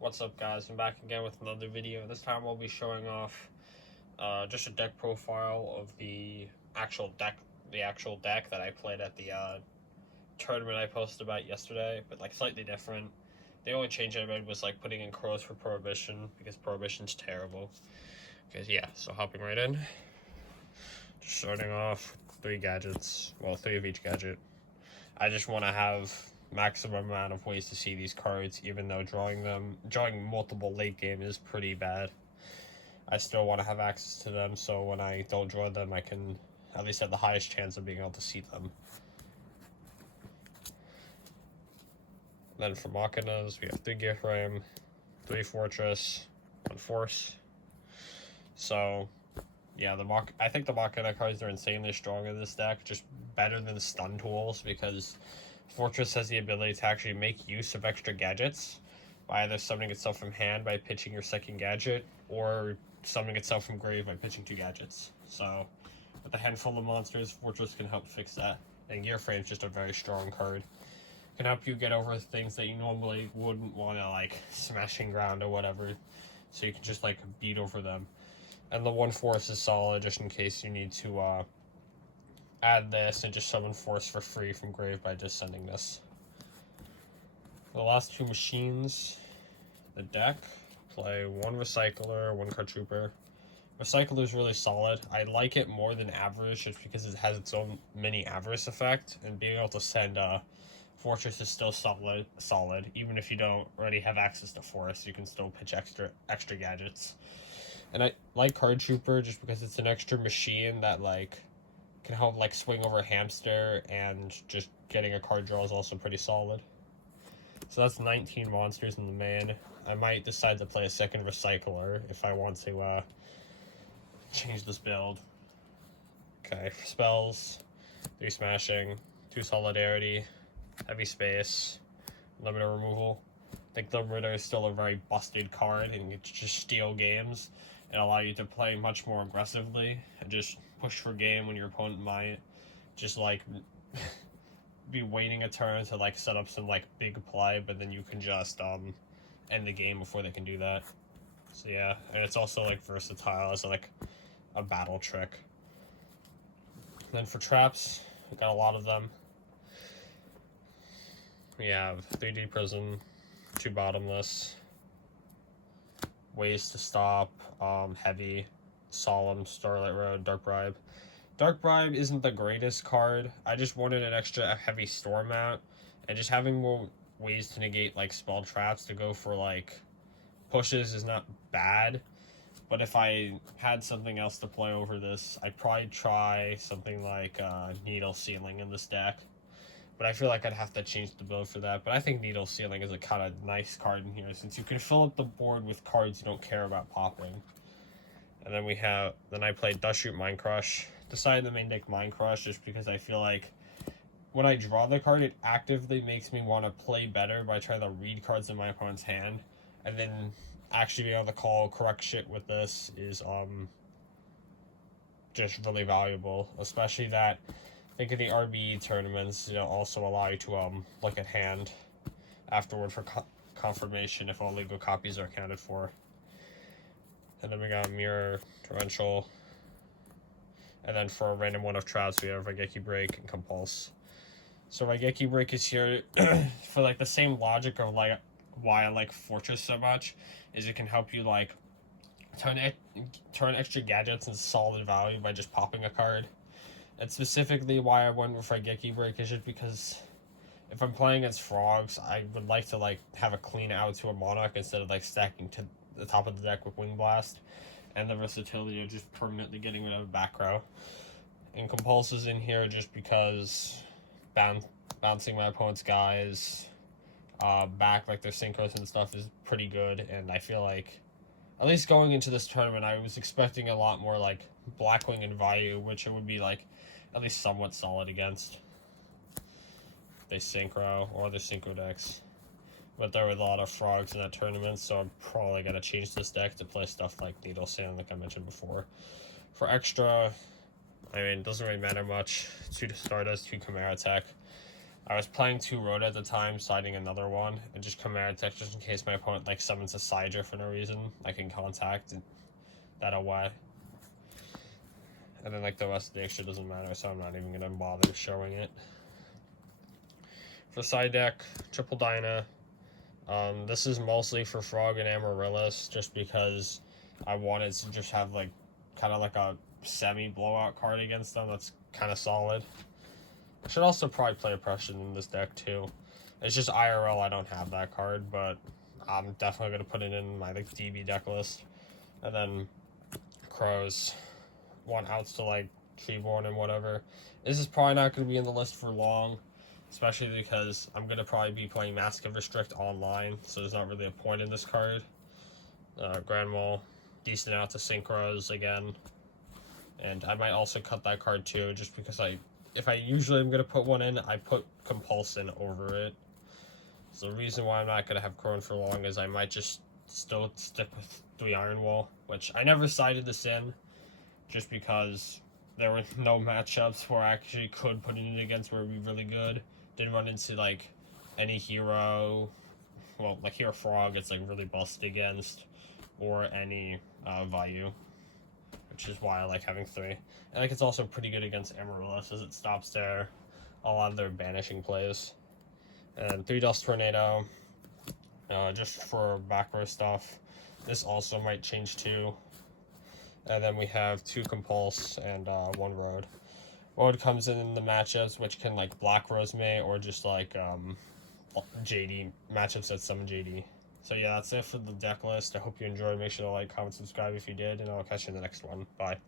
What's up, guys? I'm back again with another video. This time we'll be showing off just a deck profile of the actual deck that I played at the tournament I posted about yesterday, but like slightly different. The only change I made was like putting in crows for Prohibition, because Prohibition's terrible. Okay, yeah, so hopping right in. Just starting off with 3 gadgets. Well, 3 of each gadget. I just want to have maximum amount of ways to see these cards, even though drawing multiple late game is pretty bad. I still want to have access to them, so when I don't draw them, I can at least have the highest chance of being able to see them. Then for Machinas, we have 3 Gift Ram, 3 Fortress, 1 Force. So, yeah, I think the Machina cards are insanely strong in this deck, just better than stun tools, because Fortress has the ability to actually make use of extra gadgets by either summoning itself from hand by pitching your second gadget, or summoning itself from grave by pitching 2 gadgets. So, with a handful of monsters, Fortress can help fix that. And Gear Frame's just a very strong card. Can help you get over things that you normally wouldn't want to, like, smashing ground or whatever. So you can just, like, beat over them. And the 1 Force is solid, just in case you need to, add this and just summon Force for free from grave by just sending this. The last 2 machines, the deck, play 1 Recycler, 1 Card Trooper. Recycler is really solid. I like it more than Avarice just because it has its own mini Avarice effect, and being able to send Fortress is still solid. Even if you don't already have access to Force, you can still pitch extra gadgets. And I like Card Trooper just because it's an extra machine that like can help like swing over Hamster, and just getting a card draw is also pretty solid. So that's 19 monsters in the main. I might decide to play a second Recycler if I want to change this build. Okay, for spells, 3 Smashing, 2 Solidarity, Heavy Space, Limiter Removal. I think the Limiter is still a very busted card, and you just steal games and allow you to play much more aggressively and just push for game when your opponent might just like be waiting a turn to like set up some like big play, but then you can just end the game before they can do that. So yeah, and it's also like versatile as like a battle trick. Then for traps, we got a lot of them. We have 3D Prism, 2 Bottomless, Ways to Stop, Heavy, Solemn, Starlight Road, Dark Bribe. Dark Bribe isn't the greatest card. I just wanted an extra heavy storm out, and just having more ways to negate like spell traps to go for like pushes is not bad. But if I had something else to play over this, I'd probably try something like Needle Sealing in this deck. But I feel like I'd have to change the build for that. But I think Needle Sealing is a kind of nice card in here, since you can fill up the board with cards you don't care about popping. And then I played Dust Shoot Mind Crush. Decided to main deck Mind Crush just because I feel like when I draw the card, it actively makes me want to play better by trying to read cards in my opponent's hand. And then actually being able to call correct shit with this is just really valuable. Especially that I think in the RBE tournaments, also allow you to look at hand afterward for confirmation if all legal copies are accounted for. And then we got Mirror, Torrential. And then for a random one of traps, we have Raigeki Break and Compulse. So Raigeki Break is here for like the same logic of like why I like Fortress so much, is it can help you like turn extra gadgets into solid value by just popping a card. And specifically why I went with Raigeki Break is just because if I'm playing against frogs, I would like to like have a clean out to a Monarch instead of like stacking to the top of the deck with Wing Blast, and the versatility of just permanently getting rid of a back row. And Compulse is in here just because bouncing my opponent's guys back like their synchros and stuff is pretty good, and I feel like at least going into this tournament I was expecting a lot more like Blackwing and Vayu, which it would be like at least somewhat solid against. They synchro or the synchro decks. But there were a lot of frogs in that tournament, so I'm probably going to change this deck to play stuff like Needle Sand, like I mentioned before. For extra, I mean, it doesn't really matter much. 2 Stardust, 2 Chimera Attack. I was playing 2 road at the time, siding another one, and just Chimera Tech just in case my opponent like summons a Sidra for no reason. I can contact that away. And then like the rest of the extra doesn't matter, so I'm not even gonna bother showing it. For side deck, triple Dyna. This is mostly for Frog and Amaryllis, just because I wanted to just have like kind of like a semi-blowout card against them that's kind of solid. I should also probably play Oppression in this deck too. It's just IRL I don't have that card, but I'm definitely going to put it in my like DB deck list. And then Crows. Want outs to like Treeborn and whatever. This is probably not going to be in the list for long, especially because I'm going to probably be playing Mask of Restrict online, so there's not really a point in this card. Grand Mall, decent out to Synchros again. And I might also cut that card too, just because if I usually am going to put one in, I put Compulsion over it. So the reason why I'm not going to have Crone for long is I might just still stick with 3 Iron Wall, which I never sided this in, just because there were no matchups where I actually could put it in against where it would be really good. Didn't run into like any hero, well, like Hero Frog it's like really busted against, or any Vayu, which is why I like having 3. And like it's also pretty good against Amaryllis as it stops a lot of their banishing plays. And 3 Dust Tornado, just for back row stuff. This also might change too. And then we have 2 Compulse and 1 Road. Road comes in the matchups which can like block Rosemary or just like JD matchups that summon JD. So yeah, that's it for the deck list. I hope you enjoyed. Make sure to like, comment, subscribe if you did, and I'll catch you in the next one. Bye.